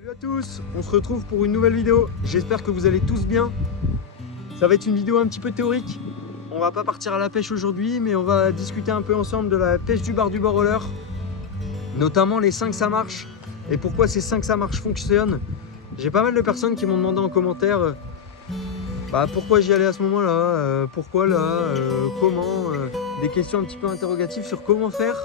Salut à tous, on se retrouve pour une nouvelle vidéo. J'espère que vous allez tous bien. Ça va être une vidéo un petit peu théorique. On va pas partir à la pêche aujourd'hui, mais on va discuter un peu ensemble de la pêche du bar du roller. Notamment les 5 ça marche et pourquoi ces 5 ça marche fonctionnent. J'ai pas mal de personnes qui m'ont demandé en commentaire pourquoi j'y allais à ce moment-là, pourquoi là, comment, des questions un petit peu interrogatives sur comment faire.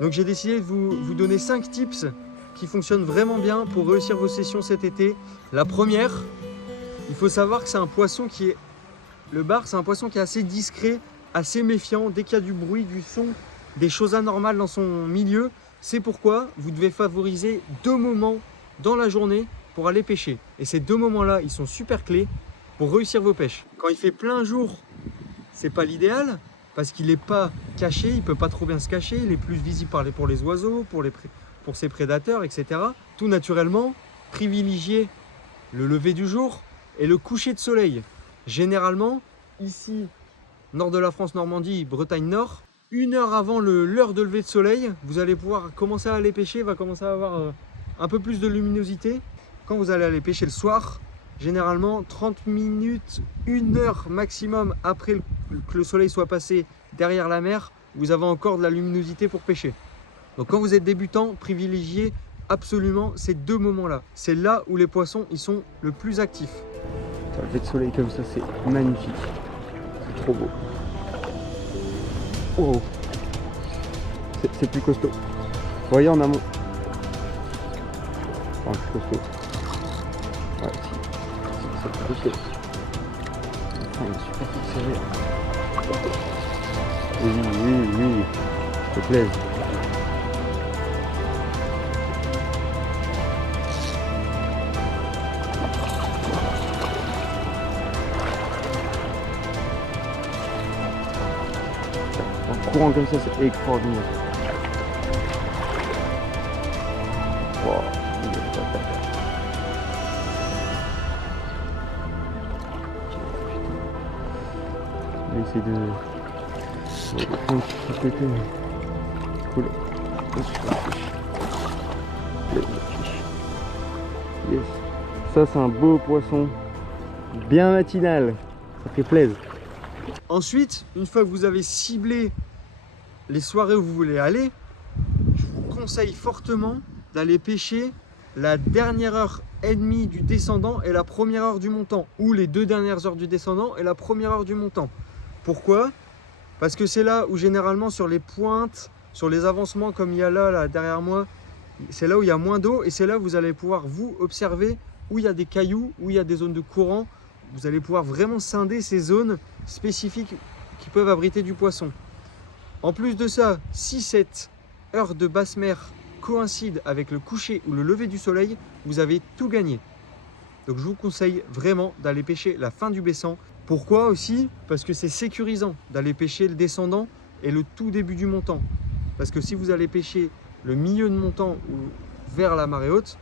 Donc j'ai décidé de vous donner 5 tips qui fonctionnent vraiment bien pour réussir vos sessions cet été. La première, il faut savoir que c'est un poisson qui est... Le bar, c'est un poisson qui est assez discret, assez méfiant. Dès qu'il y a du bruit, du son, des choses anormales dans son milieu, c'est pourquoi vous devez favoriser 2 moments dans la journée pour aller pêcher. Et ces 2 moments-là, ils sont super clés pour réussir vos pêches. Quand il fait plein jour, c'est pas l'idéal parce qu'il n'est pas caché, il peut pas trop bien se cacher, il est plus visible pour les oiseaux, pour ses prédateurs, etc. Tout naturellement, privilégier le lever du jour et le coucher de soleil. Généralement, ici, nord de la France, Normandie, Bretagne Nord, 1 heure avant l'heure de lever de soleil, vous allez pouvoir commencer à aller pêcher, va commencer à avoir un peu plus de luminosité. Quand vous allez aller pêcher le soir, généralement 30 minutes, 1 heure maximum après que le soleil soit passé derrière la mer, vous avez encore de la luminosité pour pêcher. Donc quand vous êtes débutant, privilégiez absolument ces 2 moments-là. C'est là où les poissons ils sont le plus actifs. Le lever de soleil comme ça, c'est magnifique. C'est trop beau. Oh, c'est plus costaud. Vous voyez en amont. Enfin, plus costaud. Ouais, c'est plus costaud. Enfin, il est super serré. Oui. Ça te plaise. Courant comme ça, c'est extraordinaire. Wow. Je vais essayer de prendre un petit peu de cool. Yes. Ça, c'est un beau poisson bien matinal. Ça fait plaisir. Ensuite, une fois que vous avez ciblé les soirées où vous voulez aller, je vous conseille fortement d'aller pêcher la dernière heure et demie du descendant et la première heure du montant, ou les 2 dernières heures du descendant et la première heure du montant. Pourquoi? Parce que c'est là où généralement sur les pointes, sur les avancements comme il y a là derrière moi, c'est là où il y a moins d'eau et c'est là où vous allez pouvoir vous observer où il y a des cailloux, où il y a des zones de courant. Vous allez pouvoir vraiment scinder ces zones spécifiques qui peuvent abriter du poisson. En plus de ça, si cette heure de basse mer coïncide avec le coucher ou le lever du soleil, vous avez tout gagné. Donc je vous conseille vraiment d'aller pêcher la fin du baissant. Pourquoi aussi? Parce que c'est sécurisant d'aller pêcher le descendant et le tout début du montant. Parce que si vous allez pêcher le milieu de montant ou vers la marée haute,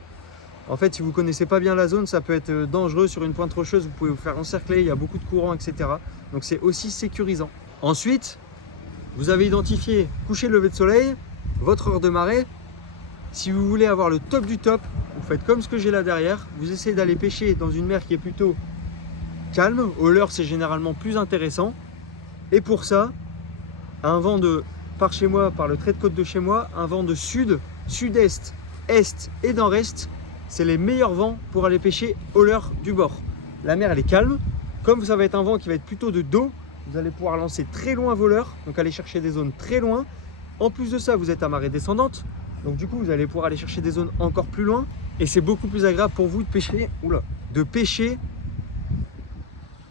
en fait, si vous ne connaissez pas bien la zone, ça peut être dangereux sur une pointe rocheuse, vous pouvez vous faire encercler, il y a beaucoup de courant, etc. Donc c'est aussi sécurisant. Ensuite, vous avez identifié coucher, lever de soleil, votre heure de marée. Si vous voulez avoir le top du top, vous faites comme ce que j'ai là derrière. Vous essayez d'aller pêcher dans une mer qui est plutôt calme. Au leurre, c'est généralement plus intéressant. Et pour ça, un vent par chez moi, par le trait de côte de chez moi, un vent de sud, sud-est, est et nord-est, c'est les meilleurs vents pour aller pêcher au leurre du bord. La mer, elle est calme. Comme ça va être un vent qui va être plutôt de dos, vous allez pouvoir lancer très loin vos leurres, donc aller chercher des zones très loin. En plus de ça, vous êtes à marée descendante, donc du coup, vous allez pouvoir aller chercher des zones encore plus loin. Et c'est beaucoup plus agréable pour vous de pêcher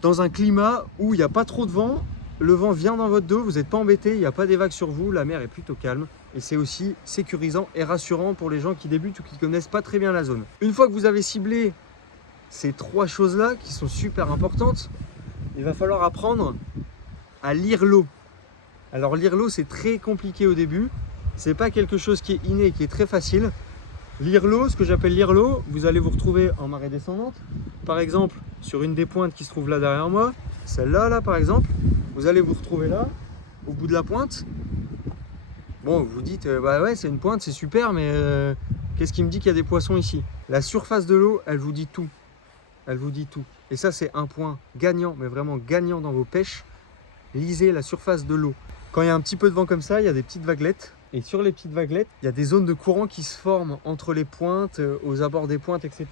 dans un climat où il n'y a pas trop de vent. Le vent vient dans votre dos, vous n'êtes pas embêté, il n'y a pas des vagues sur vous, la mer est plutôt calme. Et c'est aussi sécurisant et rassurant pour les gens qui débutent ou qui ne connaissent pas très bien la zone. Une fois que vous avez ciblé ces 3 choses-là qui sont super importantes, il va falloir apprendre à lire l'eau. Alors lire l'eau, c'est très compliqué au début. C'est pas quelque chose qui est inné, qui est très facile. Lire l'eau, ce que j'appelle lire l'eau, vous allez vous retrouver en marée descendante. Par exemple, sur une des pointes qui se trouve là derrière moi, celle-là, là par exemple, vous allez vous retrouver là, au bout de la pointe. Bon, vous vous dites, bah ouais, c'est une pointe, c'est super, mais Qu'est-ce qui me dit qu'il y a des poissons ici? La surface de l'eau, elle vous dit tout. Elle vous dit tout. Et ça, c'est un point gagnant, mais vraiment gagnant dans vos pêches. Lisez la surface de l'eau. Quand il y a un petit peu de vent comme ça, il y a des petites vaguelettes. Et sur les petites vaguelettes, il y a des zones de courant qui se forment entre les pointes, aux abords des pointes, etc.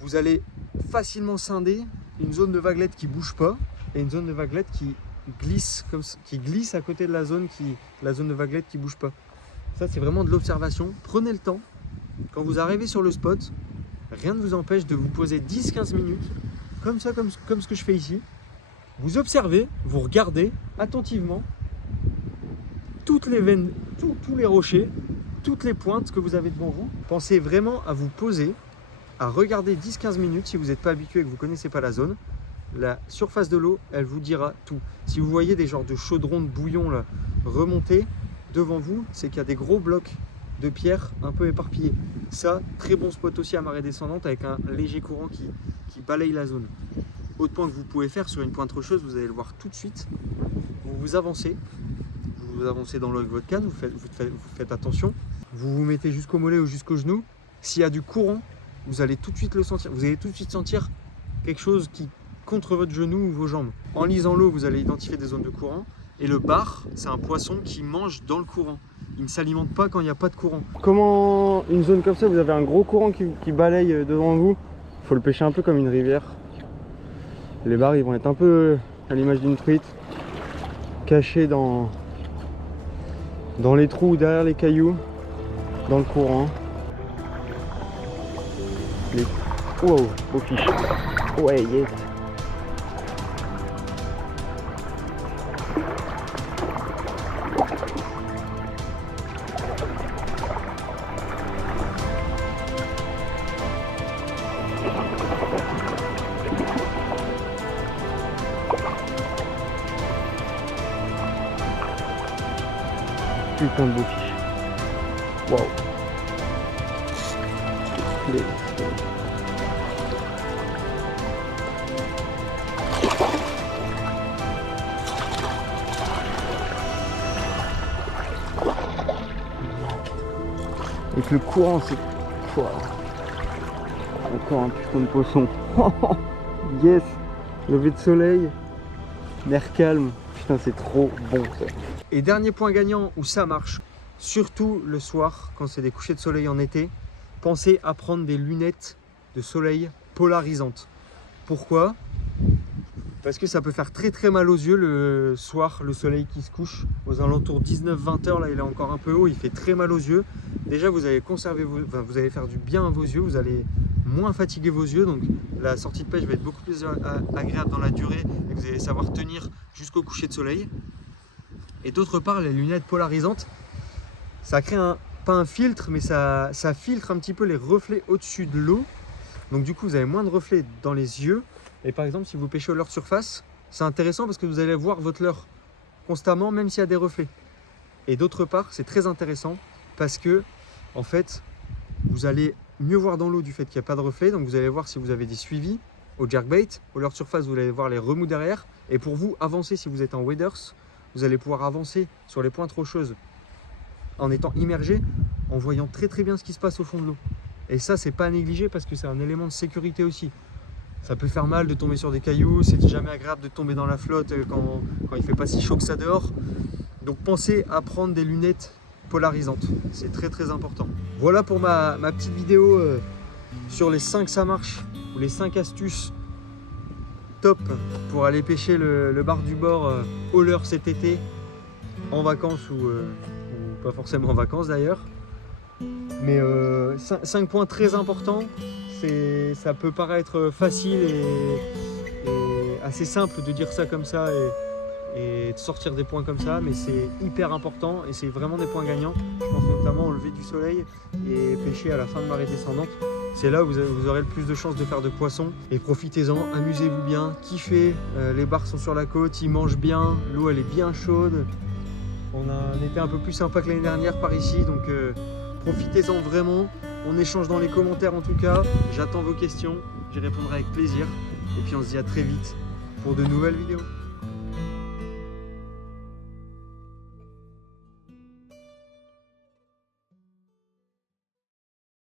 Vous allez facilement scinder une zone de vaguelette qui ne bouge pas et une zone de vaguelette qui glisse, à côté de la zone de vaguelette qui ne bouge pas. Ça, c'est vraiment de l'observation. Prenez le temps. Quand vous arrivez sur le spot, rien ne vous empêche de vous poser 10-15 minutes, comme ça, comme ce que je fais ici. Vous observez, vous regardez attentivement toutes les veines, tous les rochers, toutes les pointes que vous avez devant vous. Pensez vraiment à vous poser, à regarder 10-15 minutes si vous n'êtes pas habitué et que vous ne connaissez pas la zone. La surface de l'eau, elle vous dira tout. Si vous voyez des genres de chaudrons de bouillon là, remonter devant vous, c'est qu'il y a des gros blocs de pierre un peu éparpillés. Ça, très bon spot aussi à marée descendante avec un léger courant qui balaye la zone. Autre point que vous pouvez faire sur une pointe rocheuse, vous allez le voir tout de suite. Vous avancez dans l'eau avec votre canne, vous faites attention. Vous vous mettez jusqu'au mollet ou jusqu'au genou. S'il y a du courant, vous allez tout de suite le sentir. Vous allez tout de suite sentir quelque chose qui contre votre genou ou vos jambes. En lisant l'eau, vous allez identifier des zones de courant. Et le bar, c'est un poisson qui mange dans le courant. Il ne s'alimente pas quand il n'y a pas de courant. Comment une zone comme ça, vous avez un gros courant qui balaye devant vous? Il faut le pêcher un peu comme une rivière. Les bars, ils vont être un peu à l'image d'une truite, cachés dans les trous, derrière les cailloux, dans le courant. Wow, beau fiche. Ouais, yes. Putain de beau fiche. Waouh. Avec le courant, c'est... Encore un putain de poisson. Yes. Lever de soleil. Mer calme. Putain, c'est trop bon ça. Et dernier point gagnant où ça marche, surtout le soir, quand c'est des couchers de soleil en été, pensez à prendre des lunettes de soleil polarisantes. Pourquoi? Parce que ça peut faire très très mal aux yeux le soir, le soleil qui se couche. Aux alentours 19-20 heures, là il est encore un peu haut, il fait très mal aux yeux. Déjà vous allez conserver, vous allez faire du bien à vos yeux, vous allez moins fatiguer vos yeux. Donc la sortie de pêche va être beaucoup plus agréable dans la durée et vous allez savoir tenir jusqu'au coucher de soleil. Et d'autre part, les lunettes polarisantes, ça crée pas un filtre, mais ça filtre un petit peu les reflets au-dessus de l'eau. Donc du coup, vous avez moins de reflets dans les yeux. Et par exemple, si vous pêchez au leurre surface, c'est intéressant parce que vous allez voir votre leurre constamment, même s'il y a des reflets. Et d'autre part, c'est très intéressant parce que, en fait, vous allez mieux voir dans l'eau du fait qu'il n'y a pas de reflets. Donc vous allez voir si vous avez des suivis au jerkbait. Au leurre surface, vous allez voir les remous derrière. Et pour vous, avancer si vous êtes en waders, vous allez pouvoir avancer sur les pointes rocheuses en étant immergé, en voyant très très bien ce qui se passe au fond de l'eau. Et ça, c'est pas à négliger parce que c'est un élément de sécurité aussi. Ça peut faire mal de tomber sur des cailloux, c'est jamais agréable de tomber dans la flotte quand il fait pas si chaud que ça dehors. Donc pensez à prendre des lunettes polarisantes, c'est très très important. Voilà pour ma petite vidéo sur les 5 ça marche, ou les 5 astuces top pour aller pêcher le bar du bord au leurre cet été, en vacances ou pas forcément en vacances d'ailleurs. Mais 5 points très importants, ça peut paraître facile et assez simple de dire ça comme ça et de sortir des points comme ça, mais c'est hyper important et c'est vraiment des points gagnants. Je pense notamment au lever du soleil et pêcher à la fin de marée descendante. C'est là où vous aurez le plus de chances de faire de poissons. Et profitez-en, amusez-vous bien, kiffez. Les bars sont sur la côte, ils mangent bien, l'eau elle est bien chaude. On a un été un peu plus sympa que l'année dernière par ici, donc profitez-en vraiment. On échange dans les commentaires en tout cas. J'attends vos questions, j'y répondrai avec plaisir. Et puis on se dit à très vite pour de nouvelles vidéos.